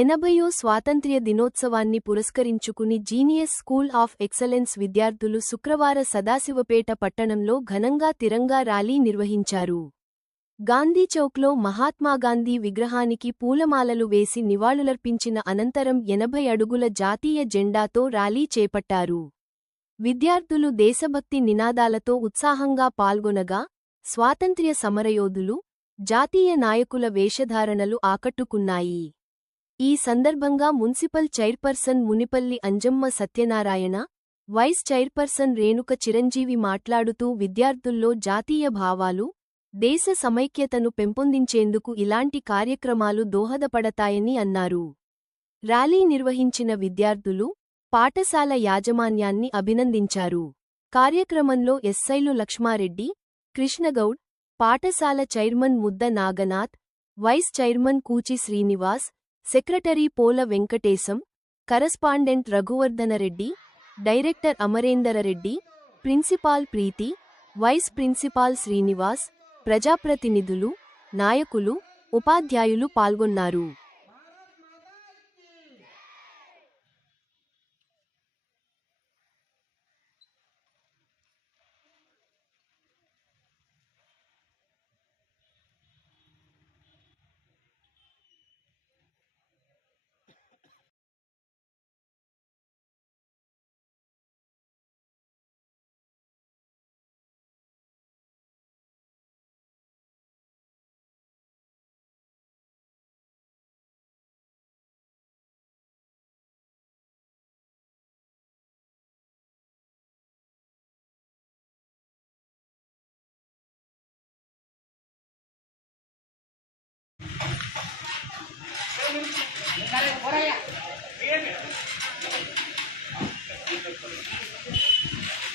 80వ స్వాతంత్ర్య దినోత్సవాన్ని పురస్కరించుకుని జీనియస్ స్కూల్ ఆఫ్ ఎక్సలెన్స్ విద్యార్థులు శుక్రవార సదాశివపేట పట్టణంలో ఘనంగా తిరంగా ర్యాలీ నిర్వహించారు. గాంధీచౌక్లో మహాత్మాగాంధీ విగ్రహానికి పూలమాలలు వేసి నివాళులర్పించిన అనంతరం 80 అడుగుల జాతీయ జెండాతో ర్యాలీ చేపట్టారు. విద్యార్థులు దేశభక్తి నినాదాలతో ఉత్సాహంగా పాల్గొనగా, స్వాతంత్ర్య సమరయోధులు, జాతీయ నాయకుల వేషధారణలు ఆకట్టుకున్నాయి. ఈ సందర్భంగా municipal chairperson Munipalli Anjamma Satyanarayana, vice chairperson Renuka Chiranjeevi మాట్లాడుతూ విద్యార్థుల్లో జాతీయ భావాలు, దేశ సమైక్యతను పెంపొందించేందుకు ఇలాంటి కార్యక్రమాలు దోహదపడతాయని అన్నారు. ర్యాలీ నిర్వహించిన విద్యార్థులు, పాఠశాల యాజమాన్యాన్ని అభినందించారు. కార్యక్రమంలో ఎస్ఐలు లక్ష్మారెడ్డి, కృష్ణగౌడ్, పాఠశాల చైర్మన్ ముద్ద నాగనాథ్, వైస్ చైర్మన్ కూచి శ్రీనివాస్, సెక్రటరీ పోల వెంకటేశం, కరస్పాండెంట్ రఘువర్ధనరెడ్డి, డైరెక్టర్ అమరేందరరెడ్డి, ప్రిన్సిపాల్ ప్రీతి, వైస్ ప్రిన్సిపాల్ శ్రీనివాస్, ప్రజాప్రతినిధులు, నాయకులు, ఉపాధ్యాయులు పాల్గొన్నారు.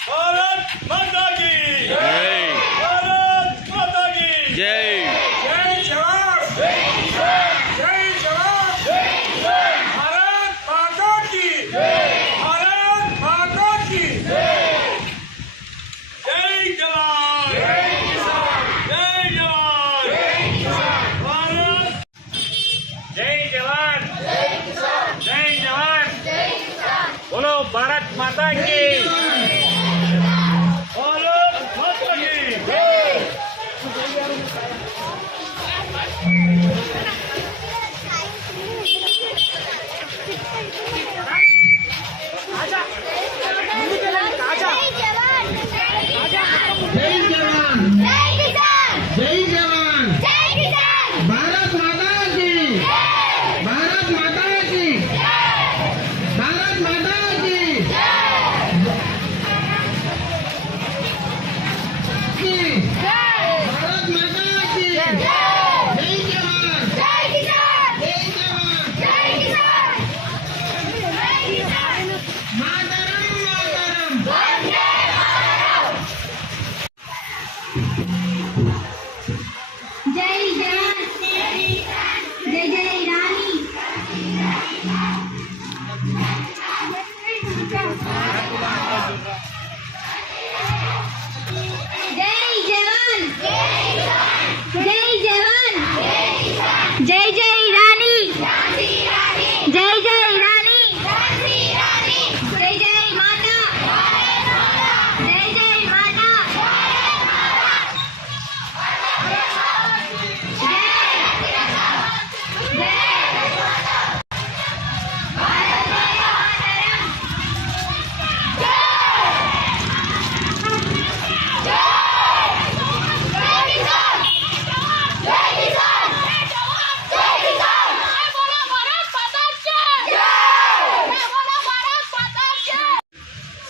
भारत माता की जय, भारत माता की जय, जय जवान, जय किसान, जय जवान, जय किसान, भारत माता की जय, भारत माता की जय, जय जवान, जय किसान, जय जवान, जय किसान, भारत, जय जवान, जय किसान, जय जवान, जय किसान, बोलो भारत माता की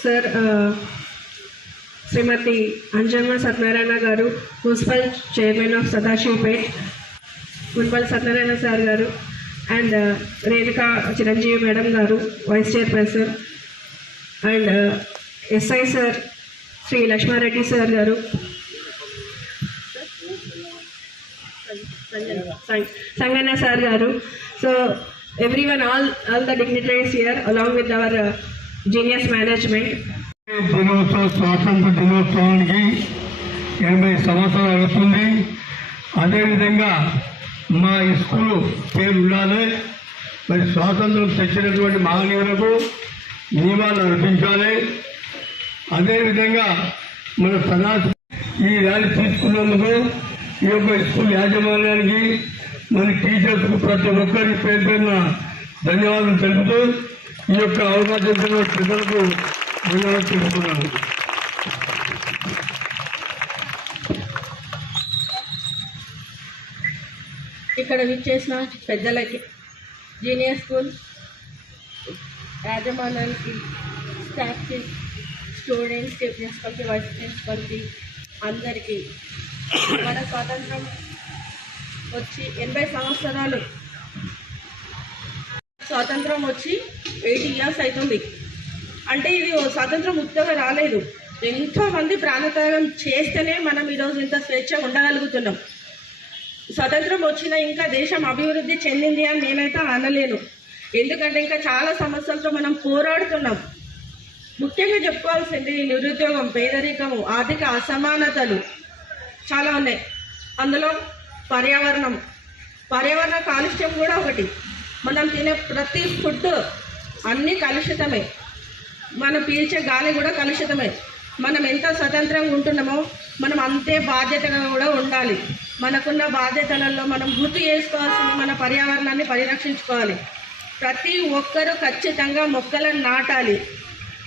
sir Shrimati Anjamma Satyanarayana garu municipal chairman of Sadashivpet municipal Satyanarayana sir garu and Renuka Chiranjeevi madam garu vice chairperson and SI sir Shri Lakshmareddy sir garu Sangana sir garu so everyone all the dignitaries here along with our genius management. దినోత్సవ స్వాతంత్ర దినోత్సవానికి 80 సంవత్సరాలు అవుతుంది. అదేవిధంగా మా స్కూలు పేరు ఉండాలి. మరి స్వాతంత్రం తెచ్చినటువంటి మహనీయులకు నియమాలు అర్పించాలి. అదేవిధంగా మన ఈ ర్యాలీ తీసుకున్నందుకు ఈ యొక్క స్కూల్ యాజమాన్యానికి మన టీచర్స్కు ప్రతి ఒక్కరికి పేరు పేరున ధన్యవాదాలు తెలుపుతూ ఈ యొక్క అవకాశం ఇచ్చిన ప్రజలకు ధన్యవాదాలు తెలుపుతున్నాను. ఇక్కడ విచ్చేసిన పెద్దలకి, జీనియర్ స్కూల్ యాజమాన్యానికి, స్టాఫ్కి, స్టూడెంట్స్కి, ప్రిన్సిపల్కి, వైస్ ప్రిన్సిపల్కి అందరికీ మన స్వాతంత్రం వచ్చి 80 సంవత్సరాలు, స్వాతంత్రం వచ్చి 80 ఇయర్స్ అవుతుంది. అంటే ఇది స్వాతంత్రం ఉత్తగా రాలేదు. ఎంతోమంది ప్రాణత్యాగం చేస్తేనే మనం ఈరోజు ఇంత స్వేచ్ఛగా ఉండగలుగుతున్నాం. స్వతంత్రం వచ్చినా ఇంకా దేశం అభివృద్ధి చెందింది అని నేనైతే అనలేను. ఎందుకంటే ఇంకా చాలా సమస్యలతో మనం పోరాడుతున్నాం. ముఖ్యంగా చెప్పుకోవాల్సింది నిరుద్యోగం, పేదరికము, ఆర్థిక అసమానతలు చాలా ఉన్నాయి. అందులో పర్యావరణ కాలుష్యం కూడా ఒకటి. మనం తినే ప్రతి ఫుడ్ అన్నీ కలుషితమే, మనం పీల్చే గాలి కూడా కలుషితమే. మనం ఎంత స్వతంత్రంగా ఉంటున్నామో మనం అంతే బాధ్యతగా కూడా ఉండాలి. మనకున్న బాధ్యతలలో మనం గుర్తు చేసుకోవాల్సింది మన పర్యావరణాన్ని పరిరక్షించుకోవాలి. ప్రతి ఒక్కరూ ఖచ్చితంగా మొక్కలను నాటాలి,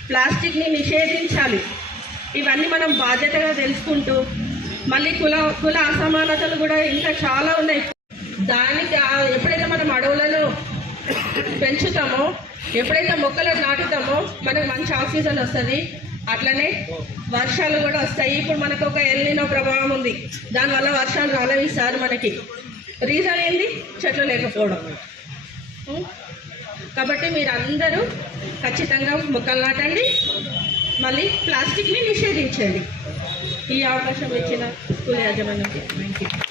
ప్లాస్టిక్ని నిషేధించాలి. ఇవన్నీ మనం బాధ్యతగా తెలుసుకుంటూ మళ్ళీ కుల అసమానతలు కూడా ఇంకా చాలా ఉన్నాయి. దానికి ఎప్పుడైతే మనం అడవులను పెంచుతామో, ఎప్పుడైతే మొక్కలను నాటుతామో మనకు మంచి ఆక్సిజన్ వస్తుంది. అట్లనే వర్షాలు కూడా వస్తాయి. ఇప్పుడు మనకు ఒక ఎల్నినో ప్రభావం ఉంది, దానివల్ల వర్షాలు రాలేవు ఈసారి మనకి. రీజన్ ఏంది? చెట్లు లేకపోవడం. కాబట్టి మీరందరూ ఖచ్చితంగా మొక్కలు నాటండి, మళ్ళీ ప్లాస్టిక్ని నిషేధించండి. ఈ అవకాశం ఇచ్చిన స్కూల్ యాజమాన్యానికి థ్యాంక్ యూ.